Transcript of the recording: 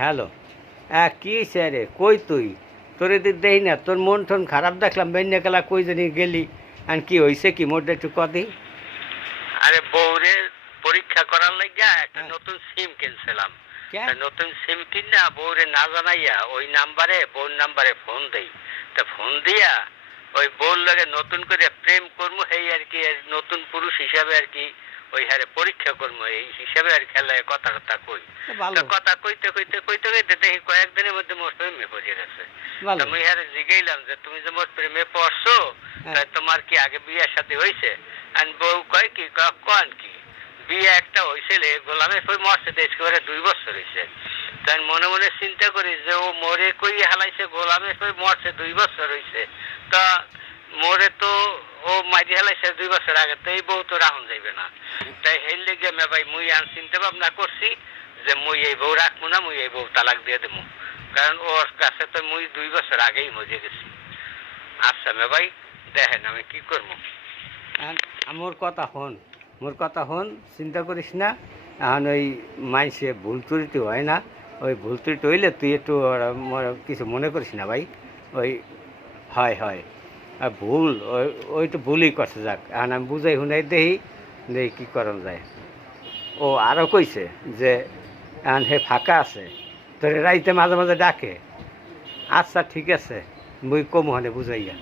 Hello. কি স্যারে কই তুই? তোরে দেই না, তোর মন টন খারাপ দেখলাম, বেন্যাকালা কই জানি গেলি। আর কি হইছে, কি মোরটা একটু কদি। আরে বউরে পরীক্ষা করার লাগিয়া একটা হ্যাঁ। নতুন সিম কিনছিলাম। কে? তা নতুন সিম কিনা বউরে না জানাইয়া ওই নাম্বারে বউর নাম্বারে ফোন দেই। তা ফোন দিয়া ওই বউর লগে নতুন করে প্রেম করবো এই আর কি, নতুন পুরুষ হিসাবে আর কি ওই হারে পরীক্ষা করবো এই হিসাবে আর খেলায় কথা কথা কই। ভালো তা কথা কইতে কইতে কইতে কইতে দেখি কয়েকদিনের মধ্যে মোর প্রেমে পড়ে গেছে। ভালো। তা মুই হারে জিগাইলাম যে তুমি যে মোর প্রেমে পড়ছো, হ্যাঁ। তাই তোমার কি আগে বিয়ে শাদী হয়েছে? আর বউ কয় কি কন কি বিয়ে একটা হয়েছিল, গোলামে কই মরছে দেশ করে 2 বছর হয়েছে। তাই মনে মনে চিন্তা করি যে ও মরে কই হালাইছে, গোলামে কই মরছে 2 বছর হয়েছে। তা মোরে তো ও মাইরি হালাইছে 2 বছর আগে, তো এই বউ তো রাখুন যাইবে না। তাই হের লেগে মে ভাই মুই আন চিন্তা ভাবনা করছি যে মুই এই বউ রাখবো না, মুই এই বউ তালাক দিয়ে দেবো। কারণ ওর কাছে তো মুই 2 বছর আগেই মরে গেছি। আচ্ছা মে ভাই দেখেন আমি কি করবো। মোর কথা হন, মোর কথা হন, চিন্তা করিস না। এখন ওই মাইসে ভুল ত্রুটি হয় না। ওই ভুল ত্রুটি হইলে তুই একটু কিছু মনে করিস না ভাই। ওই হয় হয় আর ভুল ওই তো ভুলই করছে, যাক এখন আমি বুঝাই শুনাই দেখি দেখি কী করা যায়। ও আরও কইছে যে এখন হে ফাঁকা আছে, তোর রাইতে মাঝে মাঝে ডাকে। আচ্ছা ঠিক আছে, মুই কমু হনে বুঝাইয়া।